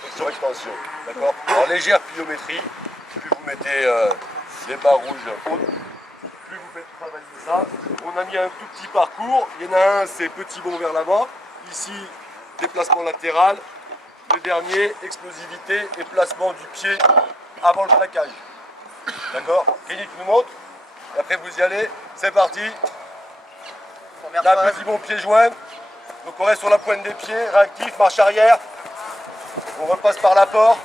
flexion-extension. D'accord. En légère pliométrie, plus vous mettez les barres rouges hautes, plus vous faites travailler ça. On a mis un tout petit parcours. Il y en a un, c'est petit bond vers l'avant. Ici, déplacement latéral. Le dernier, explosivité et placement du pied avant le plaquage. D'accord. Kény, tu nous montres. Et après, vous y allez. C'est parti. Là, petit bond pied joint. Donc on reste sur la pointe des pieds, réactif, marche arrière. On repasse par la porte.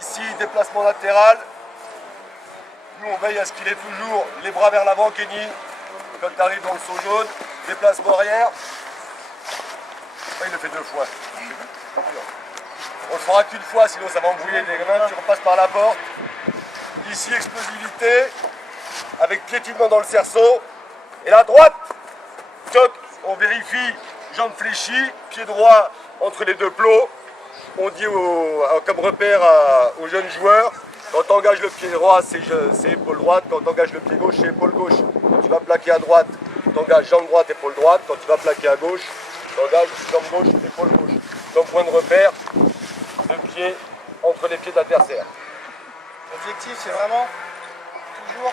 Ici, déplacement latéral. Nous, on veille à ce qu'il ait toujours les bras vers l'avant, Kény. Quand tu arrives dans le saut jaune, déplacement arrière. Ça, il le fait 2 fois. On le fera qu'une fois, sinon ça va embrouiller les mains. Tu repasses par la porte. Ici, explosivité. Avec piétinement dans le cerceau. Et la droite. Toc. On vérifie, jambes fléchies, pied droit entre les 2 plots. On dit comme repère aux jeunes joueurs, quand tu engages le pied droit, c'est épaule droite. Quand tu engages le pied gauche, c'est épaule gauche. Quand tu vas plaquer à droite, tu engages jambe droite, épaule droite. Quand tu vas plaquer à gauche, tu engages jambe gauche, épaule gauche. Comme point de repère, le pied entre les pieds de l'adversaire. L'objectif, c'est vraiment toujours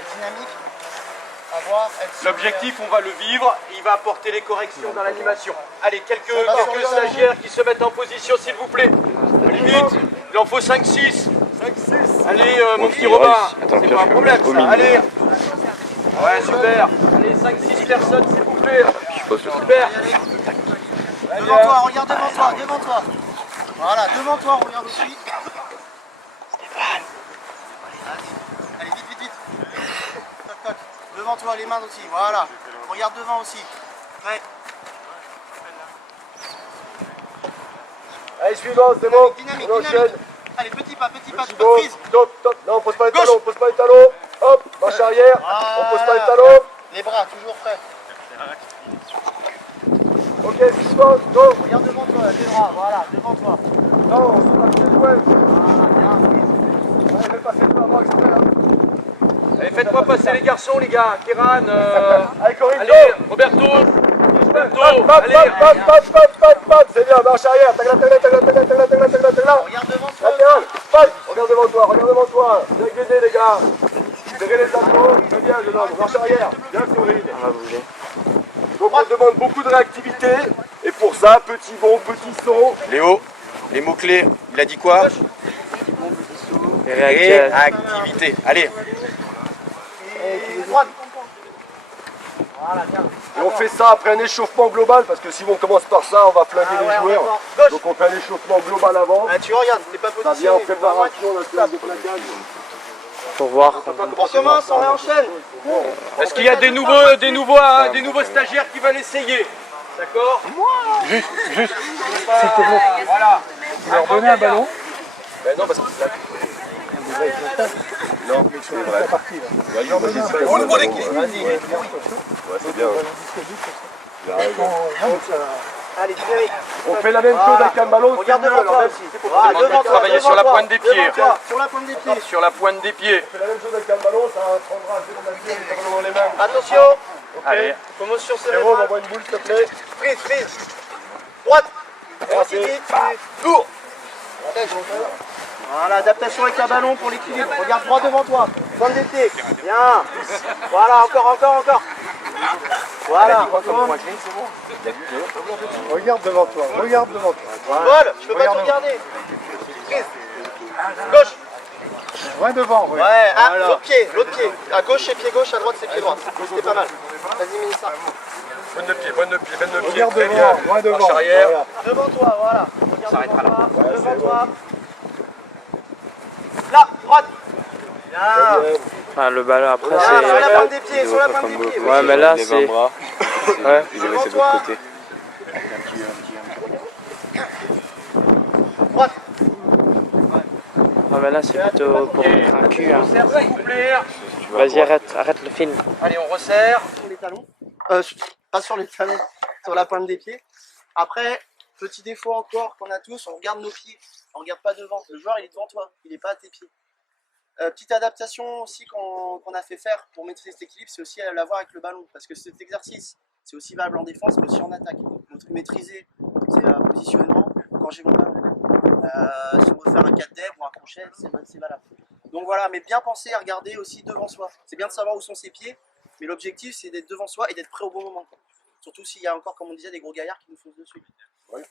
être dynamique. L'objectif, on va le vivre, il va apporter les corrections dans l'animation. Allez, quelques stagiaires qui se mettent en position, s'il vous plaît. Allez vite, il en faut 5-6. Allez, mon petit Robin, c'est pas un problème ça. Allez. Ouais, super. Allez, 5-6 personnes, s'il vous plaît. Super. Devant toi, regarde devant toi. Voilà, devant toi, regarde aussi. Allez, vite. Toc. Devant toi, les mains aussi, voilà. Regarde devant aussi. Prêt. Allez, suivant, c'est bon. Dynamique. On enchaîne. Allez, petit pas, tu peux prise. Top. Non, on pose pas les talons, Hop, marche arrière. On pose pas les talons. Les bras, toujours prêts. Ok, suivant, go. Regarde devant toi, les bras, voilà, devant toi. Non, on se passe les points. Voilà, bien. Allez, fais passer le bras exprès. Allez, faites-moi passer les garçons, les gars. Kéran, Allez, Corinne, allez, Roberto, allez. C'est bien, marche arrière. Tagla. Regarde devant toi. Latéral, regarde devant toi. Bien guidé, les gars. Serrez les abdos. Très bien, jeune homme. Marche arrière. Bien, Corinne. On va bouger. Donc, on demande beaucoup de réactivité. Et pour ça, petit bond, petit saut. Léo, les mots-clés, il a dit quoi? Réactivité. Allez. Droite. Voilà, bien. Et on fait ça après un échauffement global, parce que si on commence par ça, on va flinguer les joueurs. Gauche. Donc on fait un échauffement global avant. Ah, tu regardes, t'es pas Ça positionné. vient en préparation d'un club de plaquage. Pour voir. On commence, on réenchaîne. Est-ce qu'il y a des nouveaux stagiaires qui veulent essayer? D'accord? Juste, s'il te plaît. Voilà. Tu leur donner un ballon. Ben non, parce que non, c'est vrai. On le voit l'équipe. Vas-y. Ouais, c'est bien. Allez, dynamique. On fait la même chose avec un ballon. Regarde devant toi aussi. Voilà, devant toi, travailler sur la pointe des pieds. Sur la pointe des pieds. Sur la pointe des pieds. On fait la même chose avec un ballon, ça prendra un peu de ballon dans les mains. Attention. Allez. Commotion sur les Jérôme, bras. envoie une boule, s'il te plaît. Prise. Droite. Merci. Lourd. Voilà, adaptation avec un ballon pour l'équilibre. Regarde droit devant toi. Pointe des pieds. Bien. Voilà, encore. Voilà. Regarde devant toi. Vol, je peux pas te regarder. Prise. Gauche. Loin devant. Ouais, l'autre pied. À gauche c'est pied gauche, à droite c'est pied droit. C'était pas mal. Vas-y, mets ça. Bonne de pied. Regarde Très devant, bien. loin devant. Marche arrière. Voilà. Devant toi, voilà. Regarde s'arrêtera devant toi. Devant toi. Là, droite. Bien. Ah, le ballon après Voilà, sur la c'est. pointe des pieds, Ouais, mais là c'est. Ouais. Devant toi. Droite. Ah, mais là c'est plutôt pour mettre un cul. Hein. Resserre, s'il vous plaît. Vas-y, arrête le film. Allez, on resserre. Sur les talons. Pas sur les talons, sur la pointe des pieds. Après, petit défaut encore qu'on a tous, on regarde nos pieds. On regarde pas devant. Le joueur il est devant toi, il est pas à tes pieds. Petite adaptation aussi qu'on a fait faire pour maîtriser cet équilibre, c'est aussi l'avoir avec le ballon. Parce que cet exercice, c'est aussi valable en défense, mais aussi en attaque. Donc maîtriser ses positionnements, quand j'ai mon ballon. Si on veut faire un 4 dep ou un crochet, c'est valable. Donc voilà, mais bien penser à regarder aussi devant soi. C'est bien de savoir où sont ses pieds, mais l'objectif c'est d'être devant soi et d'être prêt au bon moment. Surtout s'il y a encore, comme on disait, des gros gaillards qui nous foncent dessus. Oui.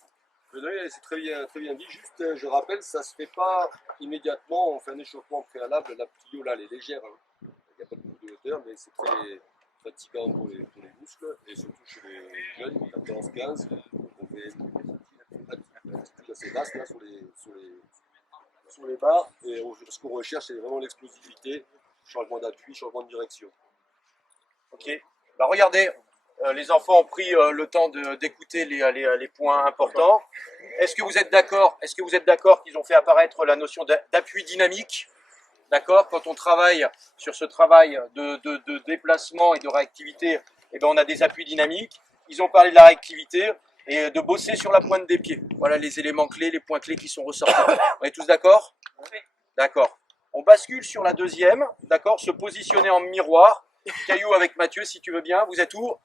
C'est très bien dit. Juste, je rappelle, ça se fait pas immédiatement. On fait un échauffement préalable. La plio là, elle est légère. Hein. Il n'y a pas beaucoup de hauteur, mais c'est très fatigant pour les muscles et surtout chez les jeunes, 14-15. On fait une attitude assez basse là sur les barres. Et ce qu'on recherche, c'est vraiment l'explosivité, changement d'appui, changement de direction. Ok. Bah regardez, les enfants ont pris le temps d'écouter les points importants. Est-ce que vous êtes d'accord? Est-ce que vous êtes d'accord qu'ils ont fait apparaître la notion d'appui dynamique? D'accord? Quand on travaille sur ce travail de déplacement et de réactivité, eh ben on a des appuis dynamiques. Ils ont parlé de la réactivité et de bosser sur la pointe des pieds. Voilà les éléments clés, les points clés qui sont ressortis. On est tous d'accord? D'accord. On bascule sur la deuxième, d'accord? Se positionner en miroir. Caillou avec Mathieu, si tu veux bien. Vous êtes où?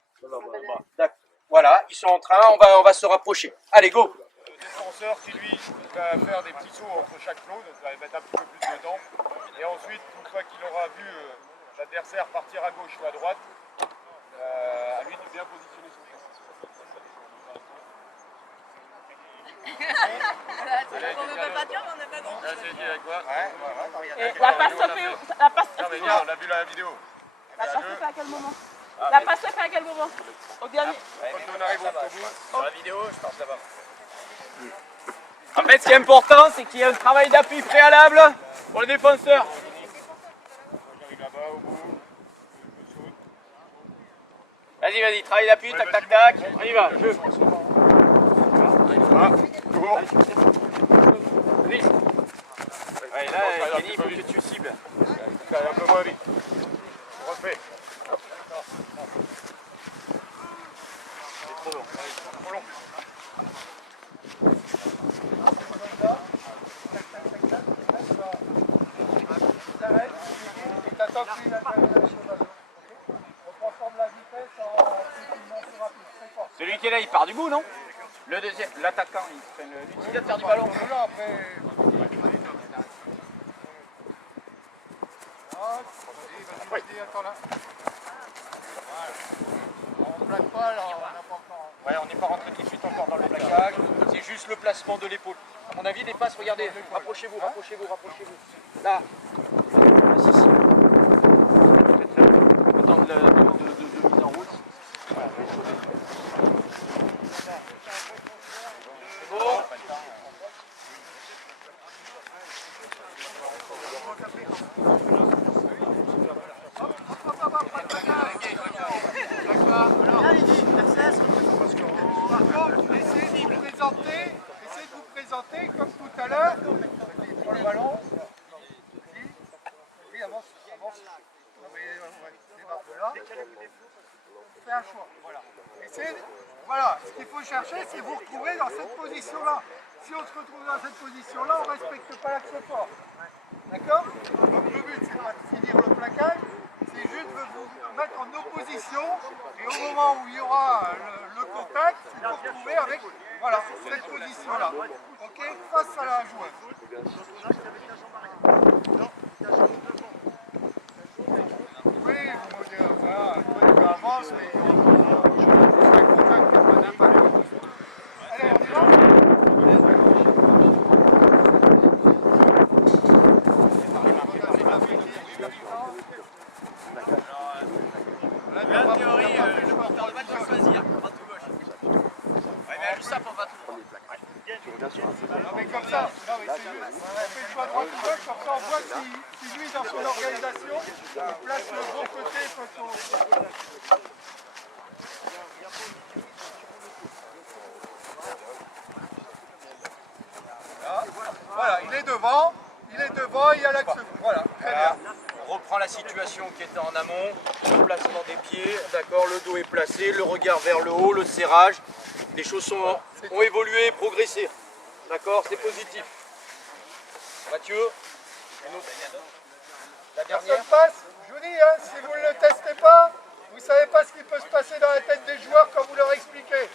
Voilà, ils sont en train, on va se rapprocher. Allez, go! Le défenseur qui lui va faire des petits sauts entre chaque flot, donc ça va mettre un petit peu plus de temps. Et ensuite, une fois qu'il aura vu l'adversaire partir à gauche ou à droite, à lui de bien positionner son pied. On ne peut pas dire, mais on n'a pas dit. C'est dit avec quoi? La passe se fait où? La passe, Non mais viens, on a vu la vidéo. la passe se fait à quel moment? La passe se fait à quel moment? Au dernier. Quand on arrive au bout, sur la vidéo, je pense là-bas. En fait, ce qui est important, c'est qu'il y ait un travail d'appui préalable pour le défenseur. J'arrive là-bas au bout, je saute. Vas-y, travail d'appui, tac, tac, tac. On y va, jeu. Ah, cours. Allez. Ouais, là, Kenny, il faut que tu cibles. Un peu moins vite. On refait. C'est trop long. Trop long. Celui qui est là, il part du bout, non? Le deuxième, l'attaquant, l'utilisateur du ballon. Vas-y, attends là. On plaque pas là, on n'a pas encore. Ouais, on n'est pas rentré tout de suite encore dans le plaquage. C'est juste le placement de l'épaule. À mon avis, les passes, regardez, rapprochez-vous. Là. Vas-y, ici. Très très bien. Le temps de mise en route. Voilà. C'est bon. Par contre, essayez de vous présenter comme tout à l'heure. Sur le ballon. Oui, avance. Non, mais on démarre de là. Fais un choix. Voilà. Ce qu'il faut chercher, c'est vous retrouver dans cette position-là. Si on se retrouve dans cette position-là, on ne respecte pas l'axe fort. D'accord? Donc le but, c'est pas de finir le plaquage, c'est juste de vous mettre en opposition et au moment où il y aura le contact, c'est de vous retrouver avec cette position-là. Ok? Face à la joueuse. Oui, vous me direz, voilà, toi tu avances, mais le contact n'a pas d'impact. Allez, on y va? En théorie, le porteur de balle doit choisir, droite ou gauche. Ouais, mais juste ça pour pas tout. Non mais comme ça, on fait le choix droite ou gauche, comme ça on voit si lui dans son organisation, il place le bon côté quand on... Voilà, il est devant, il y a l'axe. Voilà, très bien. On reprend la situation qui était en amont, le placement des pieds, d'accord, le dos est placé, le regard vers le haut, le serrage. Les choses ont évolué, progressé. D'accord, c'est positif. Mathieu, une autre. La dernière. Personne passe, je vous dis, si vous ne le testez pas, vous ne savez pas ce qui peut se passer dans la tête des joueurs quand vous leur expliquez.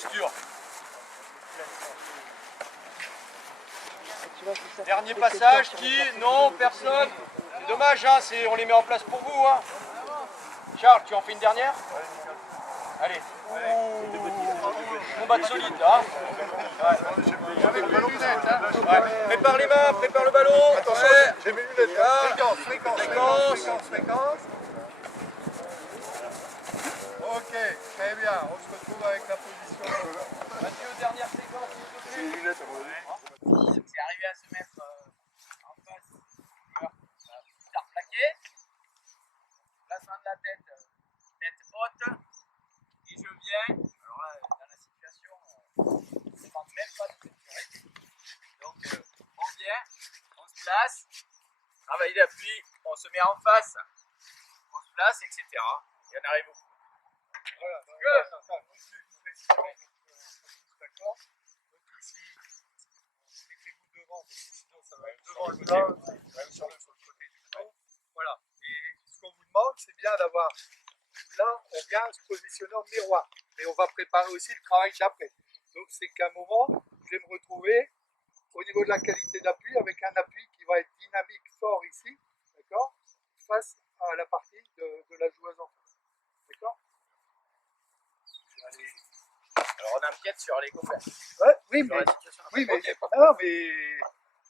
posture. Dernier passage, qui? Non, personne. C'est dommage, hein, on les met en place pour vous. Hein. Charles, tu en fais une dernière? Allez. Combat de solide, là. Avec les lunettes, hein. Ouais. Prépare les mains, prépare le ballon. Attention, Ouais. j'ai mes lunettes. Hein. Fréquence. Ok, très bien. On se retrouve avec la position. Mathieu, dernière séquence, s'il te plaît. C'est arrivé à se mettre en face du joueur tard plaqué, placement de la tête, tête haute, et je viens, alors là, dans la situation, on ne demande même pas de ceinturer. Donc on vient, on se place, travail d'appui, on se met en face, on se place, etc. Et on arrive au bout. Voilà. D'accord. Donc ici, mettez-vous devant, parce que sinon ça va être devant le plat, même sur le côté du dos. Voilà. Et ce qu'on vous demande, c'est bien d'avoir. Là, on vient se positionner en miroir. Mais on va préparer aussi le travail d'après. Donc c'est qu'à un moment, je vais me retrouver au niveau de la qualité d'appui avec un appui qui va être dynamique, fort ici, d'accord, face à la partie de la joueuse en face. D'accord. Alors on empiète sur les copains. Ouais, oui, Sur mais, la situation. oui, mais, Ok, non, mais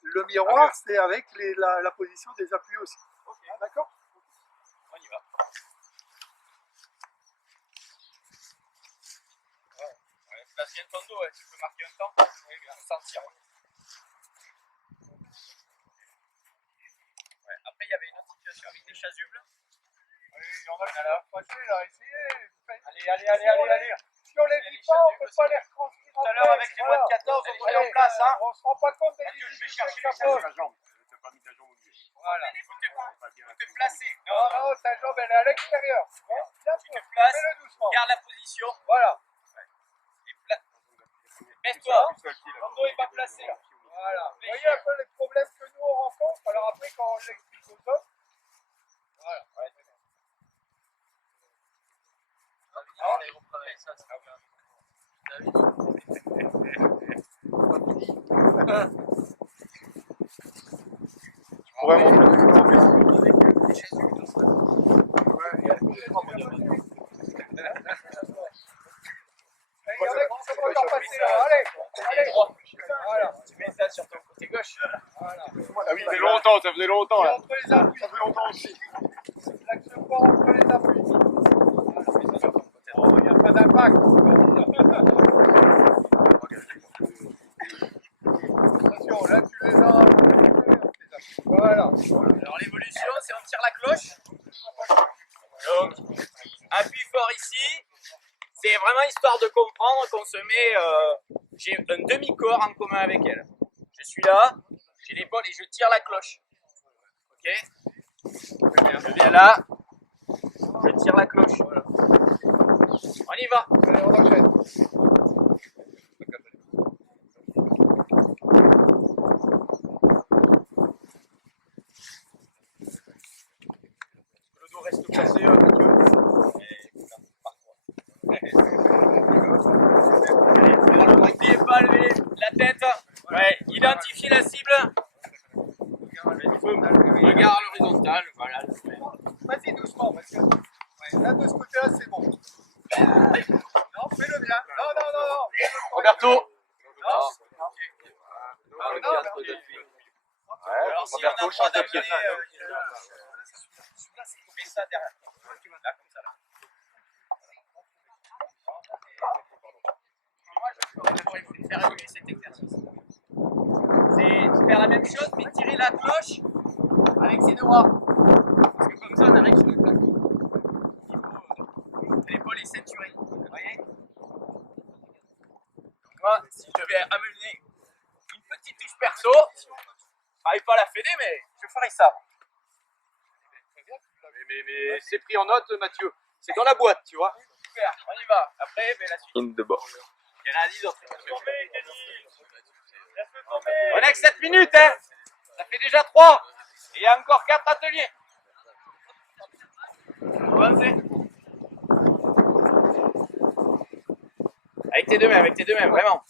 le miroir, c'est avec la position des appuis aussi. Ah, d'accord. on y va. Ouais, place bien ton dos, tu peux marquer un temps. Oui, bien, sentir. Ouais. Après, il y avait une autre situation avec des chasubles. Oui, il y en a qui vont passer là, essayez. Allez. Si on les vit pas, on ne peut pas les retranscrire. Tout à l'heure, avec les moins de 14, on est en place. Hein. On ne se rend pas compte des Mathieu, je vais difficultés chercher que ça les pose. chasubles. Voilà. Tout est placé. Non, ta jambe, elle est à l'extérieur. Bien Tu te places, fais-le doucement. garde la position. Voilà. Mets-toi. Ton dos n'est pas placé. Voilà. Vous voyez un peu les problèmes que nous on rencontre. Alors après, quand on l'explique aux autres, voilà. On allait retravailler ça, c'est pas grave. On va montrer. Il y en a qui sont encore passés là. Allez. Voilà. Tu mets ça sur ton côté gauche. Voilà. Ah oui, ça faisait longtemps Et là. entre les appuis. Ça fait longtemps aussi. L'axe fort entre les appuis. Il n'y a pas d'impact. Attention, là tu les as. Voilà. Alors l'évolution, c'est on tire la cloche. Donc, appui fort ici. C'est vraiment histoire de comprendre qu'on se met... j'ai un demi-corps en commun avec elle. Je suis là, j'ai l'épaule et je tire la cloche. Ok? Je viens là, je tire la cloche. Voilà. On y va. Allez, on enchaîne. Le dos reste placé, Mathieu. N'oubliez pas lever la tête. Ouais, identifiez la cible. Regard à l'horizontale. Voilà. Vas-y doucement, parce que là de ce côté-là c'est bon. Non, fais-le bien. Non. Roberto. Alors si on a Roberto, le droit change de pied. d'amener... mets ça derrière. Là, comme ça. Là. Moi, je pourrais faire évoluer cet exercice. C'est faire la même chose, mais tirer la cloche avec ses deux bras. Parce que comme ça, on arrive sur le plateau. L'épaule est ceinturée. Vous voyez? Donc moi, si je devais amener une petite touche perso, je ne travaille pas à la fédé, mais je ferais ça. Mais c'est pris en note, Mathieu. C'est dans la boîte, tu vois. Super, on y va. Après, ben, la suite. In the ball. Il y en a 10 autres. On a que 7 minutes, hein. Ça fait déjà 3. Et il y a encore 4 ateliers. Avancez. Avec tes deux mains, vraiment.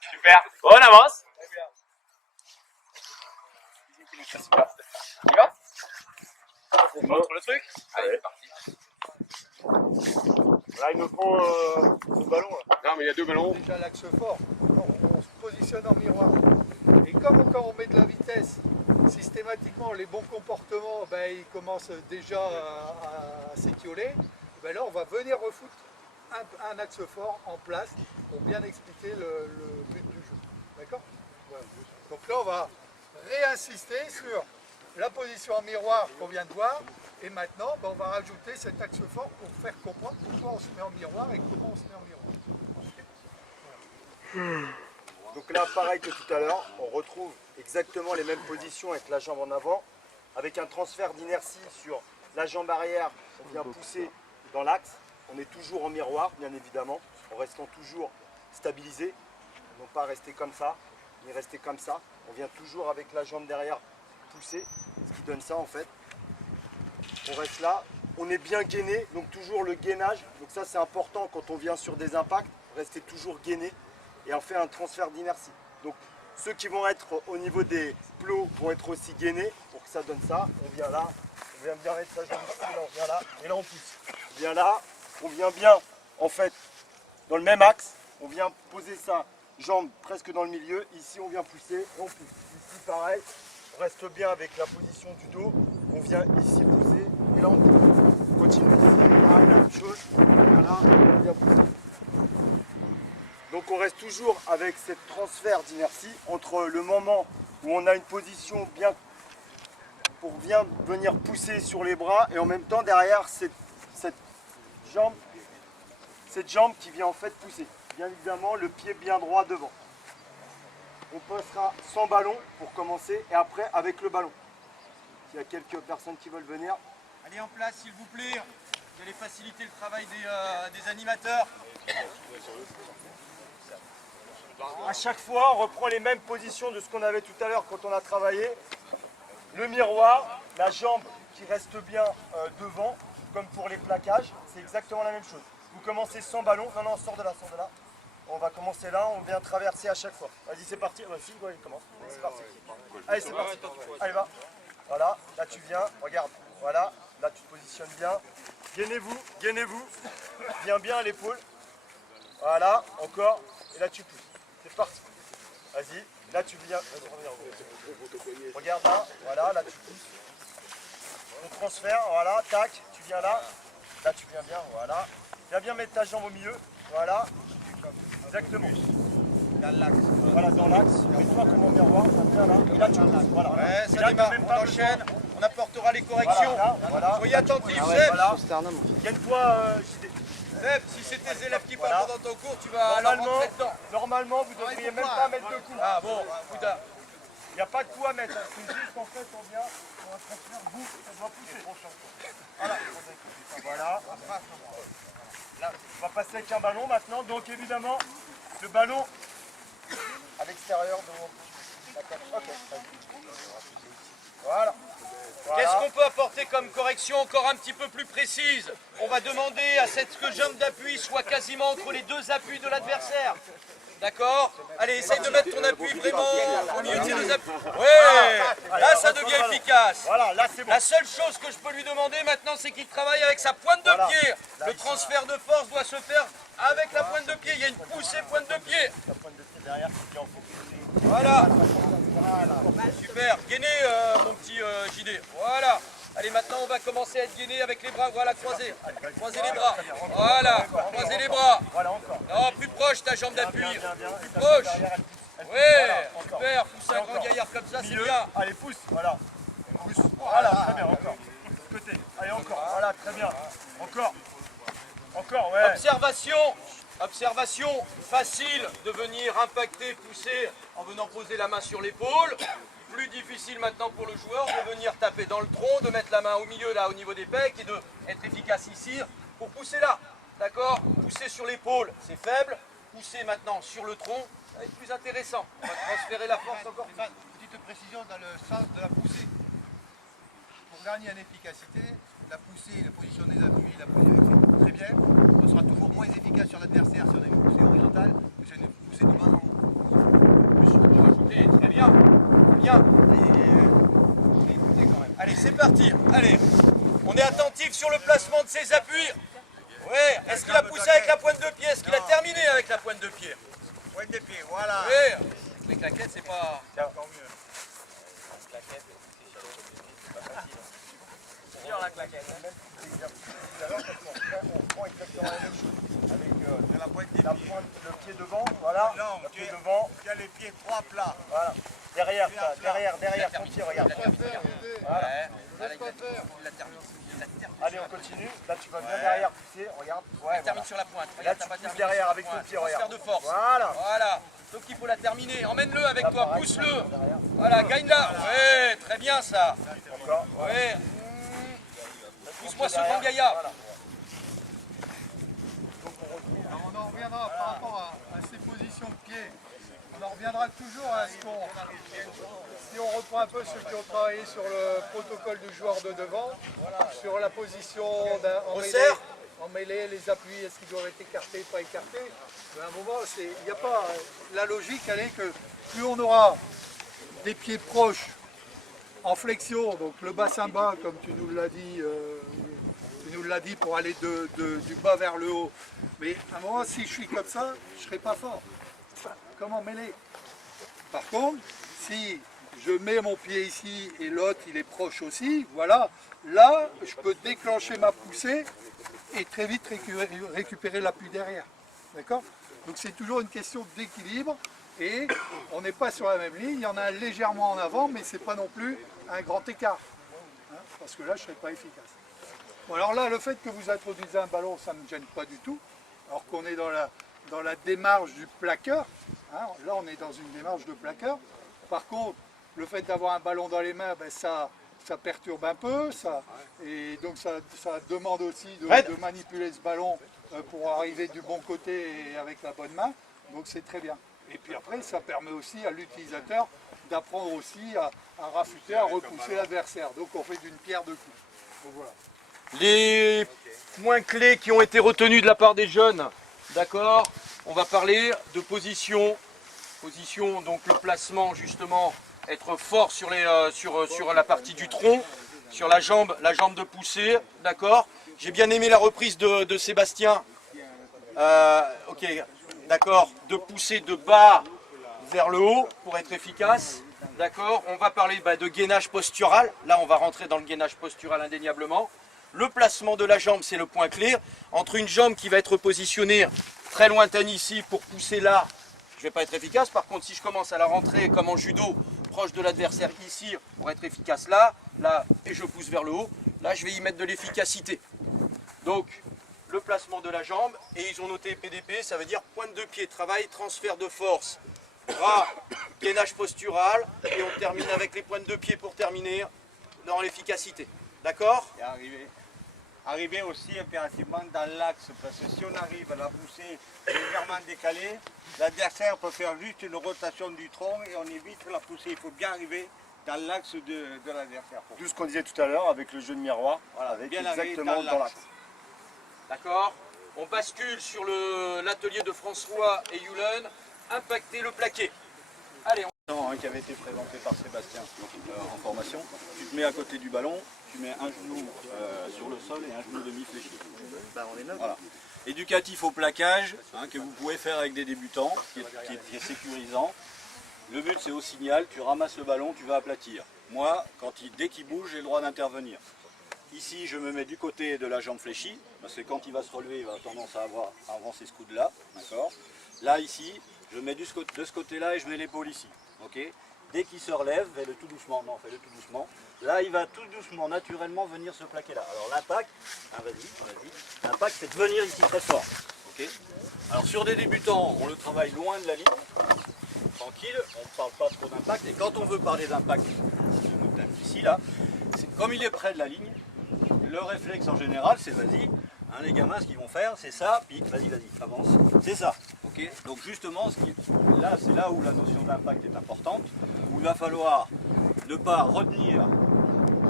Super. Bon, on avance. Tu vas? On montre le truc. Allez, c'est parti. Là, il me faut le ballon. Là. Non, mais il y a deux ballons. Déjà l'axe fort, on se positionne en miroir. Et comme quand on met de la vitesse, systématiquement les bons comportements, ben, ils commencent déjà à s'étioler. Ben là, on va venir refoutre un axe fort en place pour bien expliquer le but du jeu. D'accord? Voilà. Donc là, on va réinsister sur la position en miroir qu'on vient de voir. Et maintenant, ben, on va rajouter cet axe fort pour faire comprendre pourquoi on se met en miroir et comment on se met en miroir. Donc là, pareil que tout à l'heure, on retrouve exactement les mêmes positions avec la jambe en avant, avec un transfert d'inertie sur la jambe arrière, on vient pousser dans l'axe, on est toujours en miroir, bien évidemment, en restant toujours stabilisé, non pas rester comme ça, ni rester comme ça, on vient toujours avec la jambe derrière pousser, ce qui donne ça en fait. On reste là, on est bien gainé, donc toujours le gainage, donc ça c'est important quand on vient sur des impacts, rester toujours gainé. Et on fait un transfert d'inertie. Donc ceux qui vont être au niveau des plots vont être aussi gainés pour que ça donne ça. On vient là, on vient bien mettre sa jambe ici, là on vient là, et là on pousse. On vient là, on vient bien en fait dans le même axe, on vient poser sa jambe presque dans le milieu, ici on vient pousser et on pousse. Ici pareil, on reste bien avec la position du dos, on vient ici pousser et là on pousse. On continue ici, pareil, la même chose, on vient là, on vient pousser. Donc on reste toujours avec cette transfert d'inertie entre le moment où on a une position bien pour bien venir pousser sur les bras et en même temps derrière cette jambe qui vient en fait pousser. Bien évidemment le pied bien droit devant. On passera sans ballon pour commencer et après avec le ballon. S'il y a quelques personnes qui veulent venir. Allez en place s'il vous plaît. Vous allez faciliter le travail des animateurs. À chaque fois, on reprend les mêmes positions de ce qu'on avait tout à l'heure quand on a travaillé. Le miroir, la jambe qui reste bien devant, comme pour les plaquages, c'est exactement la même chose. Vous commencez sans ballon. Non, non, sors de là, sors de là. On va commencer là, on vient traverser à chaque fois. Vas-y, c'est parti. Vas-y, il commence. C'est parti. Allez, c'est parti. Allez, va. Voilà, là tu viens, regarde. Voilà, là tu te positionnes bien. Gainez-vous, gainez-vous. Viens bien à l'épaule. Voilà, encore. Et là tu pousses. C'est parti. Vas-y, là tu viens. Regarde là, voilà, là tu pousses. On transfère, voilà, tac, tu viens là. Là tu viens bien, voilà. Viens bien mettre ta jambe au milieu. Voilà. Exactement. Dans l'axe. Voilà, dans l'axe. Mets-toi comme en miroir, viens là. Et là tu pousses. Voilà. Ouais, ça démarre, on enchaîne. On apportera les corrections. Voilà, voilà. Soyez attentifs, Seb. Voilà. Gagne-toi, JD. Seb, si c'est tes élèves qui parlent pendant ton cours, tu vas alors rentrer dedans. Normalement, vous ne devriez même pas mettre de coups. Ah bon, putain. Il n'y a pas de coup à mettre. C'est juste en fait, on vient pour un transfert, boum, ça doit pousser. Voilà. Voilà. Là, on va passer avec un ballon maintenant. Donc évidemment, le ballon à l'extérieur de vos... D'accord. Ok. Voilà. Qu'est-ce qu'on peut apporter comme correction encore un petit peu plus précise? On va demander à cette que jambe d'appui soit quasiment entre les deux appuis de l'adversaire. D'accord? Allez, essaye de mettre ton appui vraiment au milieu de ces deux appuis. Ouais! Là, ça devient efficace. Voilà, là, c'est bon. La seule chose que je peux lui demander maintenant, c'est qu'il travaille avec sa pointe de pied. Le transfert de force doit se faire avec la pointe de pied. Il y a une poussée pointe de pied. La pointe de pied derrière, c'est bien en focus. Voilà. Super. Gainé, mon petit JD. Voilà. Allez, maintenant, on va commencer à être gainé avec les bras. Voilà, croisez. Croisez les bras. Voilà. Croisez les bras. Non, plus proche ta jambe d'appui. Plus proche. Ouais. Super. Pousse un grand gaillard comme ça, c'est bien. Allez, pousse. Voilà. Pousse. Voilà, très bien. Encore. Côté. Allez, encore. Voilà, très bien. Encore. Encore, ouais. Observation facile de venir impacter, pousser en venant poser la main sur l'épaule. Plus difficile maintenant pour le joueur de venir taper dans le tronc, de mettre la main au milieu là au niveau des pecs et d'être efficace ici pour pousser là. D'accord? Pousser sur l'épaule, c'est faible. Pousser maintenant sur le tronc, ça va être plus intéressant. On va transférer la force encore plus. Petite précision dans le sens de la poussée. Pour gagner en efficacité, la poussée, la position des appuis, la position très bien, on sera toujours moins efficace sur l'adversaire si on a une poussée horizontale que si on a une poussée de bas en haut. Écoutez, très bien. Bien. Écoutez quand même. Allez, c'est parti. Allez. On est attentif sur le placement de ses appuis. Ouais. Est-ce qu'il a poussé avec la pointe de pied? Est-ce qu'il a terminé avec la pointe de pied? Pointe de pied, voilà. Oui. Les claquettes, c'est pas... Encore mieux. Sur la claquette. On prend exactement la même chose. Avec la pointe des la pieds. pointe, le pied devant, voilà. Non, le pied devant. tu as les pieds trois plats. Voilà. Derrière, derrière ton pied, regarde. Voilà. Il la termine. Allez, on continue. Là, tu vas bien derrière pousser, regarde. Ouais, Termine sur la pointe. Là, Regarde, tu t'as pas pousses terminé derrière sur la avec ton pointe. pied, Transfert regarde. de force. Voilà. Voilà. Sauf qu'il faut la terminer. Emmène-le avec toi. Pousse-le. Voilà, gagne-la. Ouais, très bien ça. Encore. Ouais. Pousse-moi ce grand gaillard. Alors, on en reviendra par rapport à ces positions de pied. On en reviendra toujours à ce qu'on... Si on reprend un peu ceux qui ont travaillé sur le protocole du joueur de devant, sur la position en mêlée, les appuis, est-ce qu'ils doivent être écartés, pas écartés. Mais à un moment, il n'y a pas... La logique, elle est que plus on aura des pieds proches en flexion, donc le bassin bas, comme tu nous l'as dit, pour aller du bas vers le haut. Mais à un moment, si je suis comme ça, je ne serai pas fort. Comme en mêlée. Par contre, si je mets mon pied ici et l'autre il est proche aussi, voilà, là je peux déclencher ma poussée et très vite récupérer l'appui derrière. D'accord? Donc c'est toujours une question d'équilibre et on n'est pas sur la même ligne, il y en a un légèrement en avant, mais c'est pas non plus un grand écart. Hein, parce que là je ne serai pas efficace. Bon, alors là, le fait que vous introduisez un ballon, ça ne me gêne pas du tout, alors qu'on est dans la démarche du plaqueur. Hein, là, on est dans une démarche de plaqueur. Par contre, le fait d'avoir un ballon dans les mains, ben, ça perturbe un peu. Et donc, ça demande aussi de manipuler ce ballon pour arriver du bon côté et avec la bonne main. Donc, c'est très bien. Et puis après, ça permet aussi à l'utilisateur d'apprendre aussi à rafuter, à repousser l'adversaire. Donc, on fait d'une pierre deux coups. Donc, voilà. Les points clés qui ont été retenus de la part des jeunes, d'accord? On va parler de position. Position, donc le placement justement, être fort sur la partie du tronc, sur la jambe de poussée, d'accord? J'ai bien aimé la reprise de Sébastien. Ok, d'accord, de pousser de bas vers le haut pour être efficace. D'accord, on va parler de gainage postural. Là, on va rentrer dans le gainage postural indéniablement. Le placement de la jambe, c'est le point clé. Entre une jambe qui va être positionnée très lointaine ici pour pousser là, je ne vais pas être efficace. Par contre, si je commence à la rentrer comme en judo, proche de l'adversaire ici, pour être efficace là, et je pousse vers le haut, là, je vais y mettre de l'efficacité. Donc, le placement de la jambe, et ils ont noté PDP, ça veut dire pointe de pied, travail, transfert de force. Bras, gainage postural, et on termine avec les pointes de pied pour terminer dans l'efficacité. D'accord? Et arriver aussi impérativement dans l'axe, parce que si on arrive à la pousser légèrement décalée, l'adversaire peut faire juste une rotation du tronc et on évite la poussée. Il faut bien arriver dans l'axe de l'adversaire. Tout ce qu'on disait tout à l'heure avec le jeu de miroir, Voilà, avec bien exactement arriver dans l'axe. D'accord? On bascule sur l'atelier de François et Yulen, impacter le plaqué. Allez, Qui avait été présenté par Sébastien en formation. Tu te mets à côté du ballon, tu mets un genou sur le sol et un genou demi-fléchi. Voilà. Éducatif au plaquage, que vous pouvez faire avec des débutants, qui est sécurisant. Le but c'est au signal, tu ramasses le ballon, tu vas aplatir. Moi, dès qu'il bouge, j'ai le droit d'intervenir. Ici, je me mets du côté de la jambe fléchie, parce que quand il va se relever, il va avoir tendance à avancer ce coude-là. D'accord. Là, ici, je mets de ce côté-là et je mets l'épaule ici. Okay. Dès qu'il se relève, fais-le tout doucement. Non, fais-le tout doucement. Là, il va tout doucement, naturellement venir se plaquer là. Alors l'impact, vas-y. L'impact, c'est de venir ici très fort. Okay. Alors sur des débutants, on le travaille loin de la ligne, tranquille, on ne parle pas trop d'impact. Et quand on veut parler d'impact, ici, là, comme il est près de la ligne, le réflexe en général, c'est vas-y. Les gamins, ce qu'ils vont faire, c'est ça, puis vas-y, avance. C'est ça. Okay. Donc justement, là, c'est là où la notion d'impact est importante, où il va falloir ne pas retenir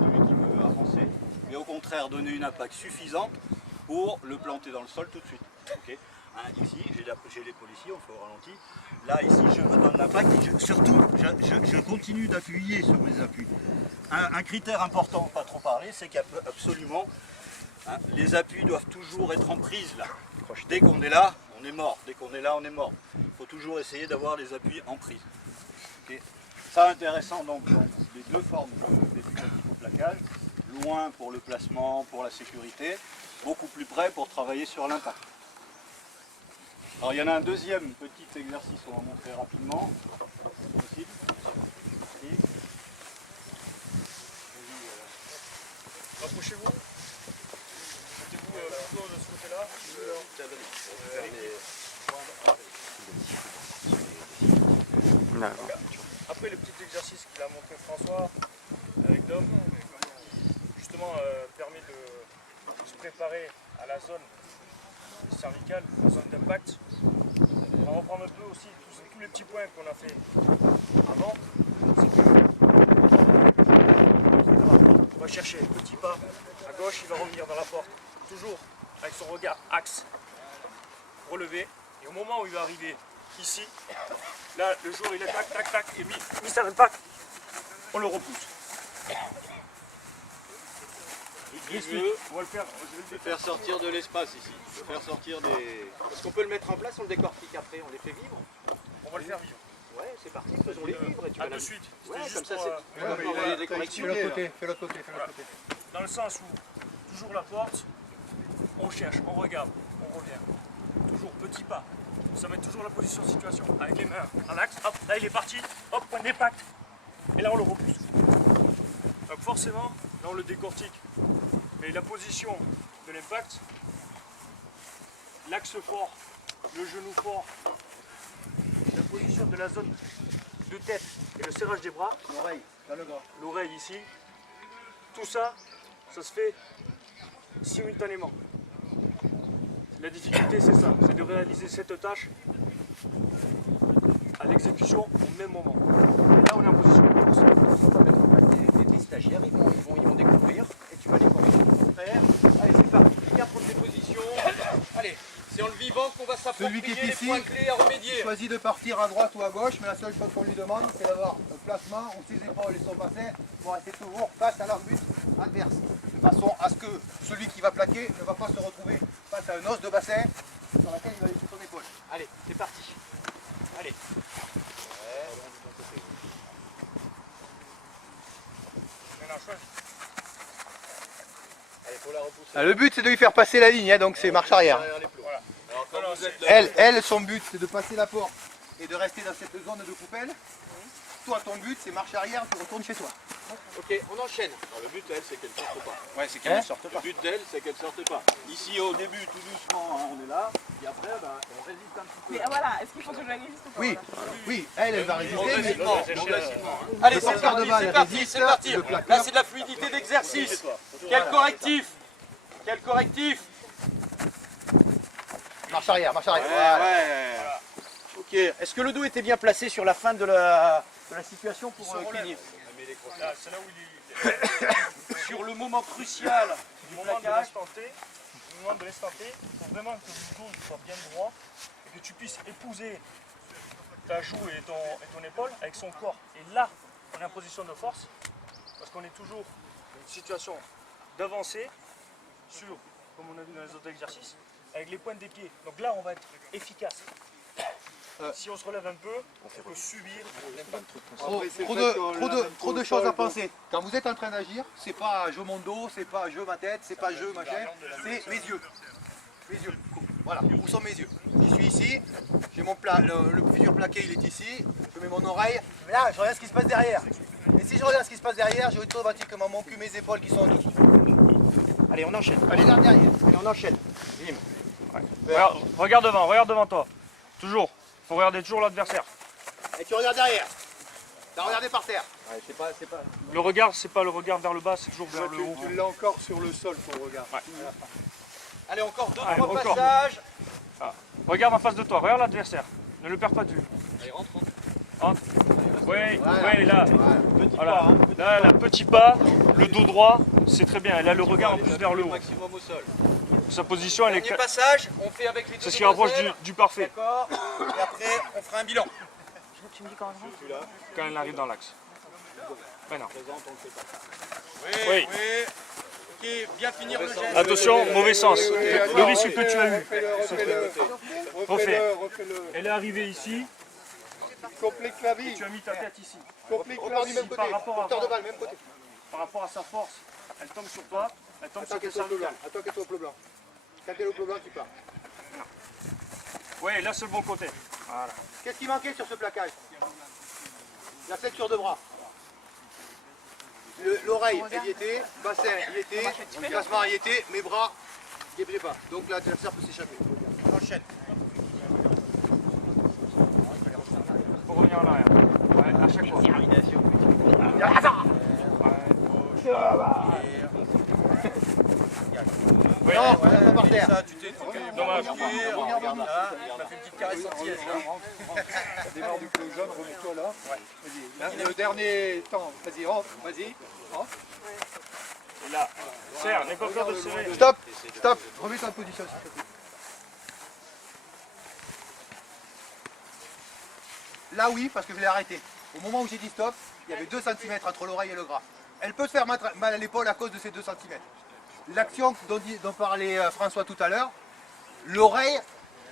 celui qui veut avancer, et au contraire donner une impact suffisante pour le planter dans le sol tout de suite. Okay. Hein, ici, j'ai l'épaule ici, on fait au ralenti. Là, ici, je redonne l'impact et surtout, je continue d'appuyer sur mes appuis. Un critère important, pas trop parler, c'est qu'absolument, hein, les appuis doivent toujours être en prise là. Dès qu'on est là, on est mort. Dès qu'on est là, on est mort. Il faut toujours essayer d'avoir les appuis en prise. Okay. Ça intéressant donc les deux formes d'éducatif au plaquage. Loin pour le placement, pour la sécurité, beaucoup plus près pour travailler sur l'impact. Alors il y en a un deuxième petit exercice, on va montrer rapidement. C'est possible. Rapprochez-vous. Mettez-vous plutôt de ce côté-là. Après le petit exercice qu'il a montré François avec Dom, justement permet de se préparer à la zone cervicale, la zone d'impact. On va reprendre un peu aussi tous les petits points qu'on a fait avant. On va chercher un petit pas à gauche, il va revenir dans la porte, toujours avec son regard axe relevé. Et au moment où il va arriver ici, là le joueur il est tac tac tac et mis à l'impact, on le repousse. On va le faire, je vais le faire sortir de l'espace ici. Faire sortir des. Est-ce qu'on peut le mettre en place, on le décortique après, on les fait vivre? On va le faire vivre. Ouais, c'est parti, faisons-les vivre. Et tu à vas de la... suite. Ouais, Juste comme ça pour, c'est... Fais l'autre côté, fais l'autre côté, fais l'autre côté. Dans le sens où, toujours la porte, on cherche, on regarde, on revient. Toujours petit pas. Ça met toujours la position de situation. Avec les mains en axe, hop, là il est parti, hop, point d'impact. Et là on le repousse. Donc forcément, là on le décortique. Mais la position de l'impact, l'axe fort, le genou fort, la position de la zone de tête et le serrage des bras, L'oreille, dans le gras. l'oreille ici, tout ça, ça se fait simultanément. La difficulté c'est ça, c'est de réaliser cette tâche à l'exécution au même moment. Et là on est en position de course. On va mettre en place des stagiaires, ils vont découvrir et tu vas les corriger. Allez, c'est parti, bien prendre des positions. Allez, c'est en le vivant qu'on va Celui qui s'approprier est les ici, points clés à remédier. il choisit de partir à droite ou à gauche, mais la seule chose qu'on lui demande, c'est d'avoir un placement où ses épaules et son bassin vont rester toujours face à leur but adverse. De façon à ce que celui qui va plaquer ne va pas se retrouver face à un os de bassin sur laquelle il va laisser son épaule. Allez, c'est parti. Allez. Maintenant, choisis. Allez, faut la repousser. Ah, le but c'est de lui faire passer la ligne, hein, donc c'est marche arrière. Voilà. Alors, quand vous êtes Elle, son but c'est de passer la porte et de rester dans cette zone de coupelle. Toi, ton but c'est marche arrière, tu retournes chez toi. Ok, on enchaîne. Alors, le but d'elle, c'est qu'elle ne sorte pas. Ouais, c'est qu'elle ne sorte Le pas. but d'elle, c'est qu'elle ne sorte pas. Ici, au début, tout doucement, hein, on est là. Et après, on résiste un petit peu. Mais voilà, est-ce qu'il faut que je résiste ou pas? Oui, oui, elle va résister, mais Progressivement. Allez, Le c'est porteur parti, devant, c'est il parti, résiste, c'est parti. le plaqueur. Là, c'est de la fluidité d'exercice. Quel correctif? Quel correctif? marche arrière, marche arrière. Voilà. Ok, est-ce que le dos était bien placé sur la fin de la situation pour cligner? là, c'est là où il est. Sur le moment crucial Du moment de l'instant T, il faut vraiment que le dos soit bien droit et que tu puisses épouser ta joue et ton épaule avec son corps. Et là, on est en position de force parce qu'on est toujours dans une situation d'avancer sur, comme on a vu dans les autres exercices, avec les pointes des pieds. Donc là, on va être efficace. Si on se relève un peu, on peut subir l'impact. Trop de choses à penser. Quand vous êtes en train d'agir, c'est pas je mon dos, c'est pas je ma tête, c'est pas je machin, c'est mes yeux. Mes yeux. Voilà, où sont mes yeux? Je suis ici, j'ai mon le futur plaqué il est ici, je mets mon oreille, mais là je regarde ce qui se passe derrière. Et si je regarde ce qui se passe derrière, j'ai automatiquement mon cul, mes épaules qui sont en dessous. Allez, on enchaîne. Allez, là derrière. Allez, on enchaîne. Regarde devant toi. Toujours. Il faut regarder toujours l'adversaire. Et tu regardes derrière. T'as regardé par terre. Ouais, c'est pas... Le regard, c'est pas le regard vers le bas, c'est toujours vers le haut. Tu l'as encore sur le sol ton regard. Ouais. Allez, encore deux, Allez, trois encore. passages. Regarde en face de toi, regarde l'adversaire. Ne le perds pas de vue. Allez, rentre. Entre. Oui, oui, là. Voilà. Là, la petit pas, le dos droit, c'est très bien. Elle a le regard en plus vers le haut. Maximum au sol. Sa position, elle est... Dernier passage, on fait avec les deux. C'est ce qui rapproche du parfait. D'accord. Et après, on fera un bilan. Tu me dis quand même. Quand elle arrive dans l'axe. Maintenant. Oui. Ok, bien finir le geste. Attention, mauvais sens. Le risque que tu as eu. Refaire. Refais-le. Elle est arrivée ici. Complique la vie. Tu as mis ta tête ici. Complique la vie, même côté. Par rapport à, Hauteur de balle, même côté. par rapport à sa force, elle tombe sur toi. Elle tombe Attends sur tes qu'elle soit au plat blanc. cervicales. Attends qu'elle soit au plat blanc. Quand elle est au plat blanc, tu pars. Oui, là c'est le bon côté. Voilà. Qu'est-ce qui manquait sur ce plaquage? La ceinture de bras. L'oreille, elle y était. Bassin, il y était. Classement, il y était. Mes bras, il n'y était pas. Donc l'adversaire peut s'échapper. Enchaîne. Il faut revenir en arrière. Ouais, à chaque fois. Ouais. Non, pas par terre. Ça, tu t'es Dommage. Regarde là. on a fait une petite caresse antillaise là. Démarre du clou jaune, remets-toi là. Vas-y. Le dernier temps. Vas-y, rentre. Vas-y. Rentre. Et là, serre, n'aie pas peur de serrer. Stop. Stop. Remets-toi en position, s'il te plaît. Là, oui, parce que je l'ai arrêté. Au moment où j'ai dit stop, il y avait 2 cm entre l'oreille et le gras. Elle peut se faire mal à l'épaule à cause de ces 2 cm. L'action dont parlait François tout à l'heure, l'oreille,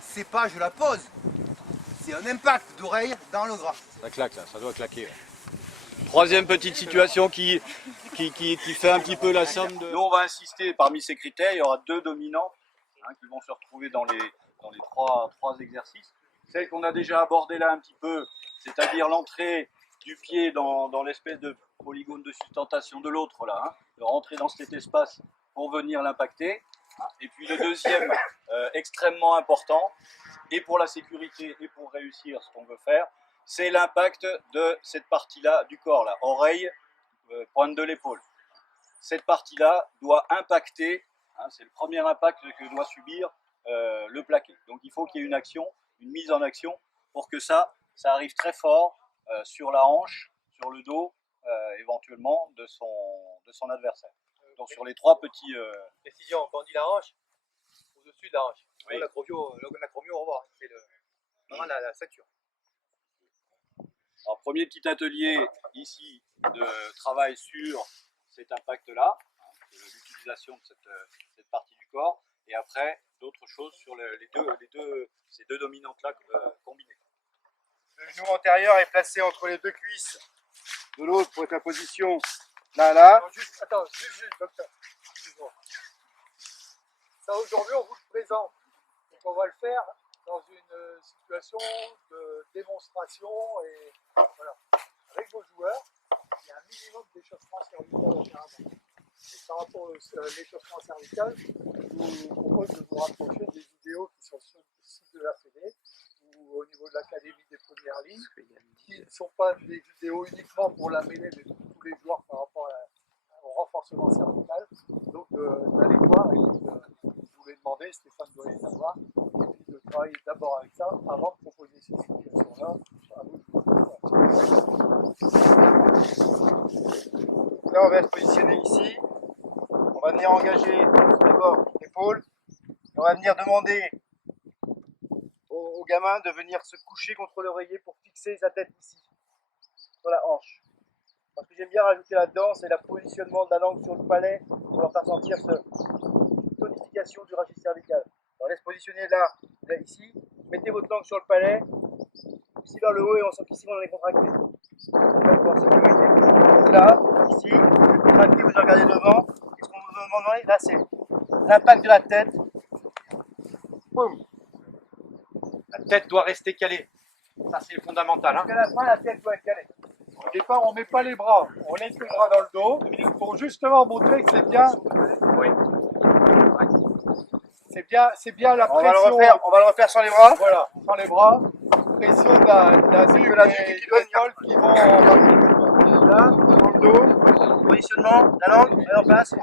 c'est pas je la pose, c'est un impact d'oreille dans le gras. Ça claque là, ça doit claquer. Troisième petite situation qui fait un petit peu la somme de... Nous on va insister, parmi ces critères, il y aura 2 dominantes qui vont se retrouver dans les trois exercices. Celle qu'on a déjà abordée là un petit peu, c'est-à-dire l'entrée du pied dans l'espèce de polygone de sustentation de l'autre là, de rentrer dans cet espace pour venir l'impacter. Et puis le deuxième, extrêmement important, et pour la sécurité et pour réussir ce qu'on veut faire, c'est l'impact de cette partie-là du corps, là, oreille, pointe de l'épaule. Cette partie-là doit impacter, c'est le premier impact que doit subir le plaqué. Donc il faut qu'il y ait une action, une mise en action, pour que ça arrive très fort sur la hanche, sur le dos, éventuellement, de son adversaire. Donc sur les 3 petits... Précision, quand on dit la hanche, au-dessus de la hanche. Oui. L'acromio, au revoir, c'est vraiment la ceinture. Alors, premier petit atelier ici de travail sur cet impact-là, l'utilisation de cette partie du corps, et après d'autres choses sur ces deux dominantes-là combinées. Le genou antérieur est placé entre les 2 cuisses de l'autre pour être en position là. Attends, juste, docteur. Excuse-moi. Ça, aujourd'hui, on vous le présente. Donc, on va le faire dans une situation de démonstration et voilà. Avec vos joueurs, il y a un minimum d'échauffement cervical auparavant. Et par rapport à l'échauffement cervical, je vous propose de vous rapprocher des vidéos qui sont sur le site de la Fédé ou au niveau de l'Académie des premières lignes, qui ne sont pas des vidéos uniquement pour la mêlée, mais pour tous les joueurs par rapport au renforcement cervical. Donc d'aller voir et je vous l'ai demandé, Stéphane doit les avoir, et puis de travailler d'abord avec ça avant de proposer ces situations-là à vos joueurs. Là, on va se positionner ici. On va venir engager d'abord l'épaule. On va venir demander au gamin de venir se coucher contre l'oreiller pour fixer sa tête ici, sur la hanche. Parce que j'aime bien rajouter là-dedans, c'est le positionnement de la langue sur le palais pour leur faire sentir cette tonification du rachis cervical. Alors laisse positionner là, ici, mettez votre langue sur le palais, ici vers le haut et on sent qu'ici on est contracté. On va pouvoir sécuriser. Là, ici, vous contractez, vous regardez devant, et ce qu'on vous demande là, c'est l'impact de la tête. Boum. La tête doit rester calée. Ça, c'est fondamental. Jusqu'à la fin, la tête doit être calée. Au départ, on ne met pas les bras. On laisse les bras dans le dos pour justement montrer que c'est bien. Oui. C'est bien la pression. On va le refaire sans les bras. Voilà, sans les bras. Pression de la nuque qui vont Là, dans le dos, positionnement, la langue, elle est en place.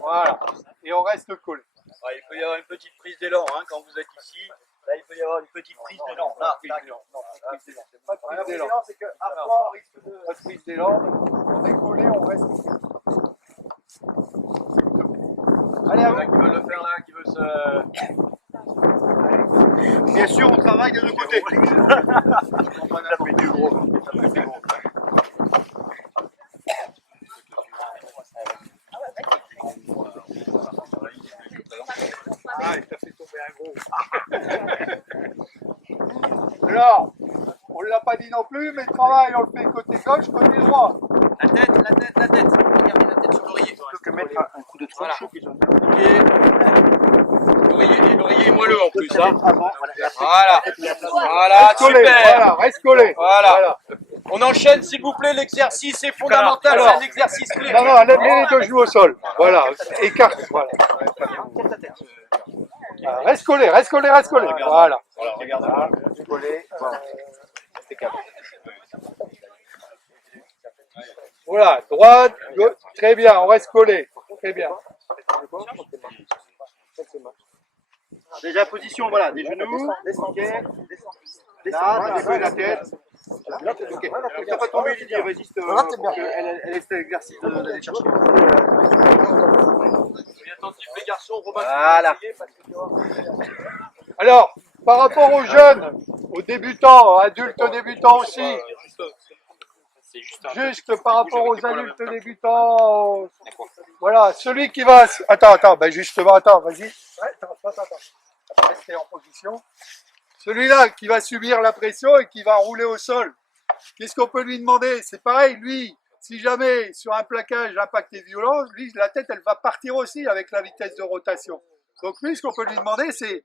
Voilà. Et on reste collé. Il peut y avoir une petite prise d'élan quand vous êtes ici. Là, il peut y avoir une petite prise d'élan. Là, Pas de prise d'élan. C'est qu'à froid, on risque de... Pas de prise d'élan. On est collé, on reste. Allez, à vous. qui veulent le faire là, qui veulent se... Bien sûr, on travaille des deux côtés. Ah, il t'a fait tomber un gros. Alors, on ne l'a pas dit non plus, mais le travail, on le fait côté gauche, côté droit. La tête. Regardez la tête sur l'oreiller. Plutôt que mettre un coup de tronc chaud qu'ils ont mis. L'oreiller est moelleux en plus. Hein. Avant, Voilà, Reste collé, super. voilà, reste collé. Voilà. On enchaîne s'il vous plaît, l'exercice est fondamental, c'est un exercice clé. Non, non, lève les deux genoux au sol. Voilà, écarte. Voilà. Voilà, reste collé. Voilà. Reste collé. Voilà, droite, gauche. Très bien, on reste collé. Très bien. Déjà, position, voilà, des genoux. Ok. Là, début la tête. Ok. Tu n'as pas tombé, Lydie, résiste. Elle est cet exercice d'aller chercher. Soyez attentifs les garçons, Robin. Voilà. Alors, par rapport aux jeunes, aux débutants, adultes débutants aussi, juste par rapport aux adultes débutants, voilà, celui qui va... Attends, ben justement, attends, vas-y. Ouais, attends. Restez en position. Celui-là qui va subir la pression et qui va rouler au sol, qu'est-ce qu'on peut lui demander? C'est pareil, lui, si jamais sur un plaquage l'impact est violent, lui, la tête, elle va partir aussi avec la vitesse de rotation. Donc lui, ce qu'on peut lui demander, c'est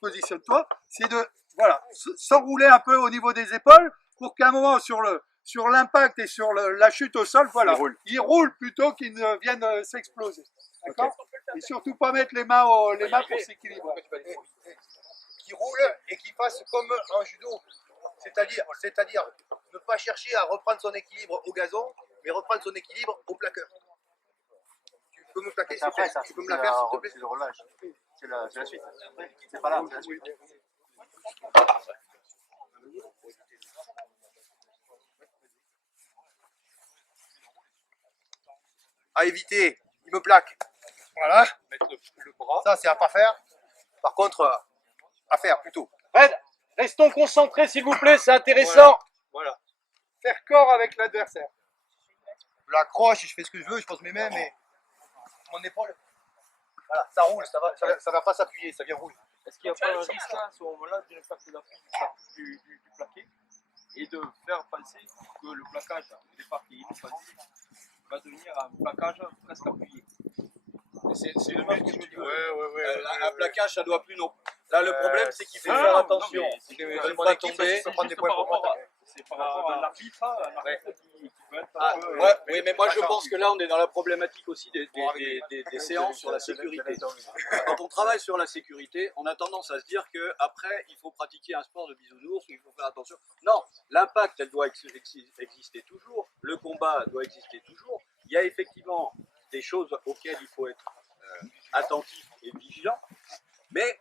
positionne-toi, c'est de, voilà, s'enrouler un peu au niveau des épaules pour qu'à un moment, sur l'impact et sur la chute au sol, voilà, il roule plutôt qu'il ne vienne s'exploser. D'accord? Et surtout pas mettre les mains pour s'équilibrer. Qui roule et qui fasse comme en judo, c'est-à-dire ne pas chercher à reprendre son équilibre au gazon, mais reprendre son équilibre au plaqueur. Tu peux me plaquer, s'il te plaît? Tu peux me la faire, s'il te plaît? C'est le relâche. C'est la suite. C'est pas là, c'est la suite. À éviter, il me plaque. Voilà. Ça, c'est à pas faire. Par contre, à faire plutôt. Red, restons concentrés s'il vous plaît, c'est intéressant. Voilà. Faire corps avec l'adversaire. Je l'accroche, je fais ce que je veux, je pose mes mains, mais mon épaule, voilà, ça roule, ça va pas s'appuyer, ça vient rouler. Est-ce qu'il n'y a pas un risque à ce moment-là de faire l'appui du plaqué et de faire penser que le plaquage au départ qui est inoffensif va devenir un plaquage presque appuyé? C'est le même que je me dis. Un plaquage, ça doit plus non. Là, le problème, c'est qu'il faut faire attention. C'est mon équipe, c'est par rapport à l'arbitre, qui peut être oui, mais moi je pense que là, on est dans la problématique aussi des séances sur la sécurité. Quand on travaille sur la sécurité, on a tendance à se dire qu'après, il faut pratiquer un sport de bisounours, il faut faire attention. Non, l'impact, elle doit exister toujours, le combat doit exister toujours. Il y a effectivement des choses auxquelles il faut être attentif et vigilant, mais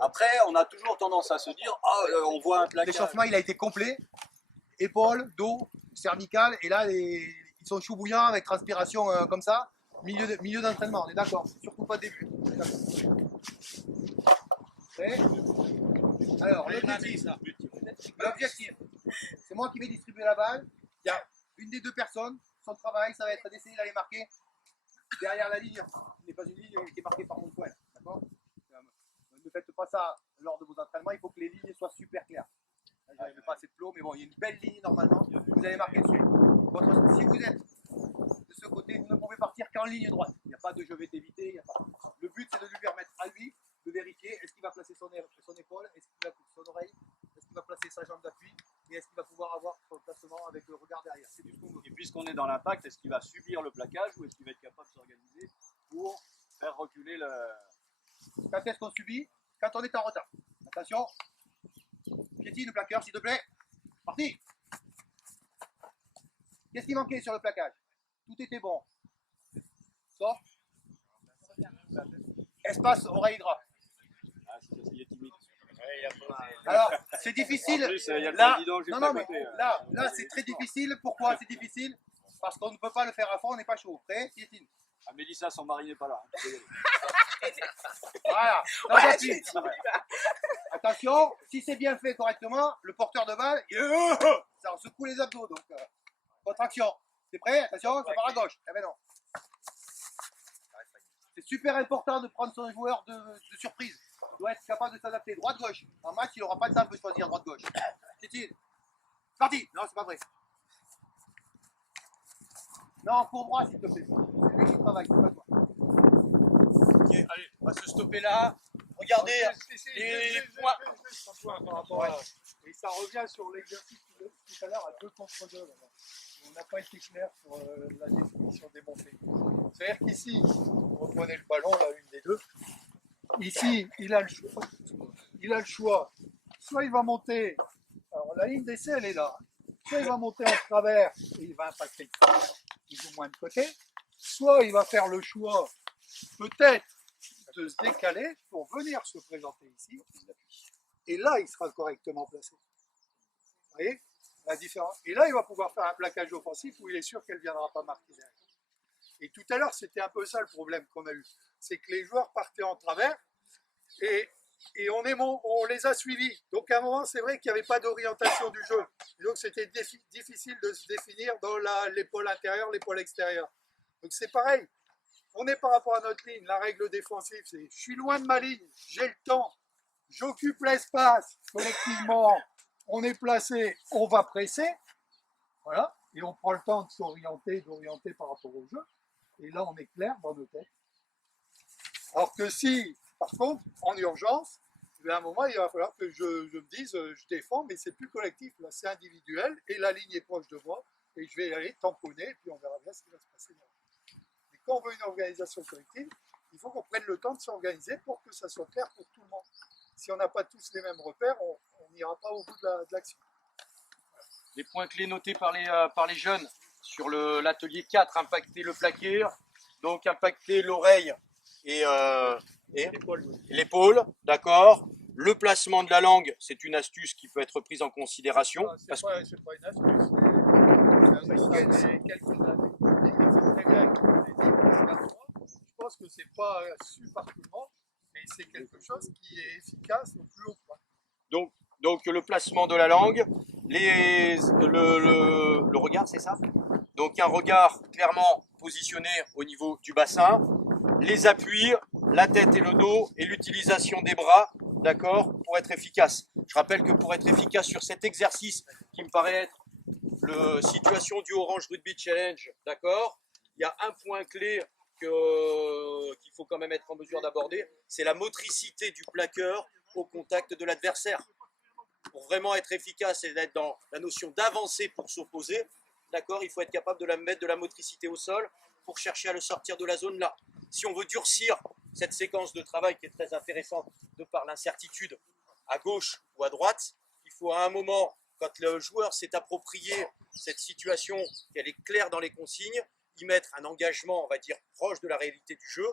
après, on a toujours tendance à se dire on voit un plaquage. L'échauffement, il a été complet, épaules, dos, cervical, et là, ils sont chou bouillants avec transpiration comme ça, milieu d'entraînement, on est d'accord, surtout pas début. Alors, l'objectif, c'est moi qui vais distribuer la balle, il y a une des deux personnes, son travail, ça va être d'essayer d'aller marquer derrière la ligne, qui n'est pas une ligne qui est marquée par mon poing, d'accord? Ne faites pas ça lors de vos entraînements, il faut que les lignes soient super claires. Là, je n'avais pas assez de plomb, mais bon, il y a une belle ligne normalement, vous allez marquer dessus. Si vous êtes de ce côté, vous ne pouvez partir qu'en ligne droite. Il n'y a pas de je vais t'éviter, il n'y a pas. Le but, c'est de lui permettre à lui de vérifier est-ce qu'il va placer son épaule, est-ce qu'il va placer son oreille, est-ce qu'il va placer sa jambe d'appui, et est-ce qu'il va pouvoir avoir son placement avec le regard derrière. C'est tout ce qu'on veut. Et puisqu'on est dans l'impact, est-ce qu'il va subir le plaquage ou est-ce qu'il va être capable de s'organiser pour faire reculer le... Quand est-ce qu'on subit? Quand on est en retard. Attention. Piétine le plaqueur, s'il te plaît. Parti. Qu'est-ce qui manquait sur le plaquage? Tout était bon. Sauf espace oreille gras. parce qu'il est timide. Alors, c'est difficile. En plus, il y a le Là, président juste non, à mais côté. là c'est très difficile. Pourquoi c'est difficile? Parce qu'on ne peut pas le faire à fond, on n'est pas chaud. Prêt, Yétine? Ah, Mélissa, son mari n'est pas là. Voilà. Non, Ouais, Yétine. Attention, si c'est bien fait correctement, le porteur de balle, ça en secoue les abdos. Donc, contraction. C'est prêt? Attention, ça part à gauche. Eh ben non. C'est super important de prendre son joueur de surprise. Il doit être capable de s'adapter. Droite-gauche. En match, il n'aura pas le temps de choisir droite-gauche. Titi. C'est parti. Non, c'est pas vrai. Non, cours droit, s'il te plaît. C'est lui qui travaille, c'est pas toi. Ok, allez, on va se stopper là. Regardez les points. Par rapport à- Et ça revient sur l'exercice tout à l'heure à 2 contre 2. On n'a pas été clair sur la définition des montées. C'est-à-dire qu'ici, vous reprenez le ballon, là, une des deux. Ici, il a le choix. Il a le choix. Soit il va monter. Alors la ligne d'essai, elle est là. Soit il va monter en travers et il va impacter plus ou moins de côté. Soit il va faire le choix, peut-être, de se décaler pour venir se présenter ici. Et là, il sera correctement placé. Vous voyez la différence? Et là, il va pouvoir faire un plaquage offensif où il est sûr qu'elle ne viendra pas marquer derrière. Et tout à l'heure, c'était un peu ça le problème qu'on a eu. C'est que les joueurs partaient en travers et on les a suivis. Donc à un moment, c'est vrai qu'il n'y avait pas d'orientation du jeu. Donc c'était difficile de se définir dans l'épaule intérieure, l'épaule extérieure. Donc c'est pareil. On est par rapport à notre ligne. La règle défensive, c'est je suis loin de ma ligne, j'ai le temps, j'occupe l'espace collectivement, on est placé, on va presser. Voilà. Et on prend le temps de s'orienter, d'orienter par rapport au jeu. Et là, on est clair dans nos têtes. Alors que si, par contre, en urgence, à un moment, il va falloir que je me dise, je défends, mais c'est plus collectif, là, c'est individuel, et la ligne est proche de moi, et je vais aller tamponner, et puis on verra bien ce qui va se passer. Mais quand on veut une organisation collective, il faut qu'on prenne le temps de s'organiser pour que ça soit clair pour tout le monde. Si on n'a pas tous les mêmes repères, on n'ira pas au bout de l'action. Les points clés notés par les jeunes sur l'atelier 4, impacter le plaqué, donc impacter l'oreille et l'épaule, d'accord. Le placement de la langue, c'est une astuce qui peut être prise en considération. C'est pas une astuce. C'est quelques années. C'est très bien. Je pense que c'est pas su par tout le monde, mais c'est quelque chose qui est efficace au plus haut point. Donc le placement de la langue, le regard, c'est ça? Donc un regard clairement positionné au niveau du bassin, les appuis, la tête et le dos et l'utilisation des bras, d'accord, pour être efficace. Je rappelle que pour être efficace sur cet exercice qui me paraît être la situation du Orange Rugby Challenge, d'accord, il y a un point clé qu'il faut quand même être en mesure d'aborder, c'est la motricité du plaqueur au contact de l'adversaire. Pour vraiment être efficace et d'être dans la notion d'avancer pour s'opposer, d'accord, il faut être capable de mettre de la motricité au sol pour chercher à le sortir de la zone là. Si on veut durcir cette séquence de travail qui est très intéressante de par l'incertitude à gauche ou à droite, il faut à un moment, quand le joueur s'est approprié cette situation, qu'elle est claire dans les consignes, y mettre un engagement, on va dire, proche de la réalité du jeu,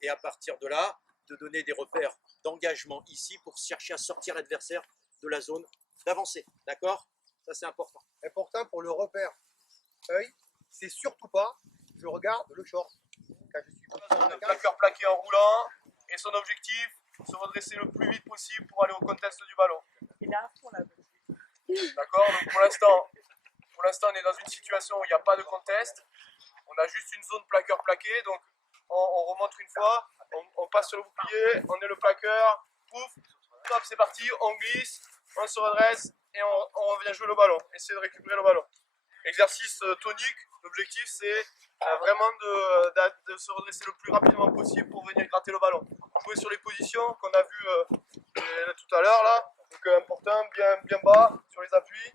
et à partir de là, de donner des repères d'engagement ici pour chercher à sortir l'adversaire de la zone d'avancer. D'accord? Ça, c'est important. Important pour le repère œil, c'est surtout pas je regarde le short. Quand je suis Le plaqueur plaqué en roulant, et son objectif, se redresser le plus vite possible pour aller au contest du ballon. D'accord? Donc pour l'instant, on est dans une situation où il n'y a pas de contest. On a juste une zone plaqueur plaqué, donc on remonte une fois, on passe sur le bouclier, on est le plaqueur, pouf, hop, c'est parti, on glisse, on se redresse et on revient jouer le ballon, essayer de récupérer le ballon. Exercice tonique, l'objectif c'est vraiment de se redresser le plus rapidement possible pour venir gratter le ballon. Jouer sur les positions qu'on a vues tout à l'heure là, donc important, bien bas, sur les appuis,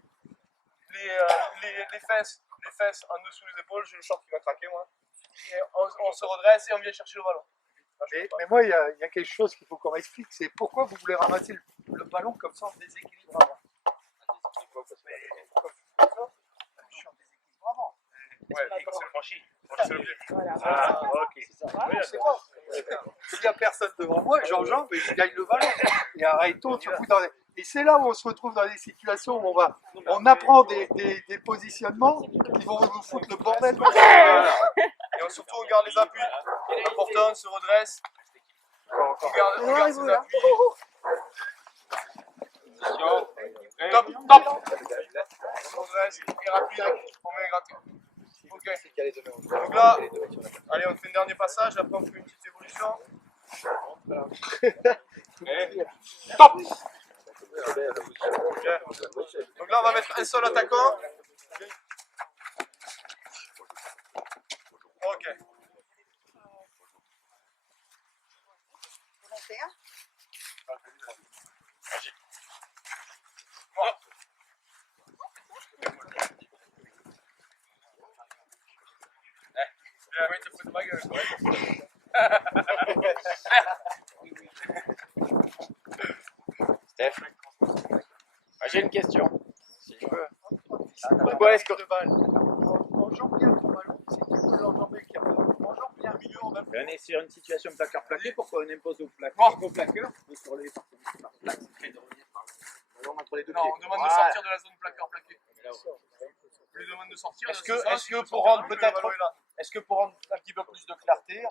les fesses en dessous des épaules, j'ai le short qui va craquer moi. Et on se redresse et on vient chercher le ballon. Mais moi, il y a quelque chose qu'il faut qu'on m'explique, c'est pourquoi vous voulez ramasser le ballon comme ça en déséquilibre avant. Je suis en déséquilibre avant. Ouais, c'est franchi. C'est le pied. Voilà. Ah, ok. Voilà. C'est bon. s'il n'y a personne devant moi, Jean-Jean, mais je gagne le ballon. Et arrêtons de se foutre dans les... Et c'est là où on se retrouve dans des situations où on apprend des positionnements qui vont nous foutre le bordel. Et surtout, on garde les appuis. Important, on se redresse. On garde ses appuis. Top, top. On se redresse, et rapide, on met gratter. Ok. Donc là, allez, on fait un dernier passage, après on fait une petite évolution. Et top. Okay. Donc là, on va mettre un seul attaquant. Ok. Voilà. Oui, tu te fous de ma gueule. Steph, j'ai une question. Si tu veux. Pourquoi est-ce que. Enjambe bien ton ballon, si tu veux l'enjamber carrément. Enjambe bien. On est sur une situation plaqueur plaqué, pourquoi on impose au plaqueur de se relever par plaque et de revenir par là. Entre les deux Non, pieds. on demande de sortir de la zone plaqueur plaqué. On lui demande de sortir. Est-ce que pour rendre peut-être, est-ce que pour rendre un petit peu plus de clarté,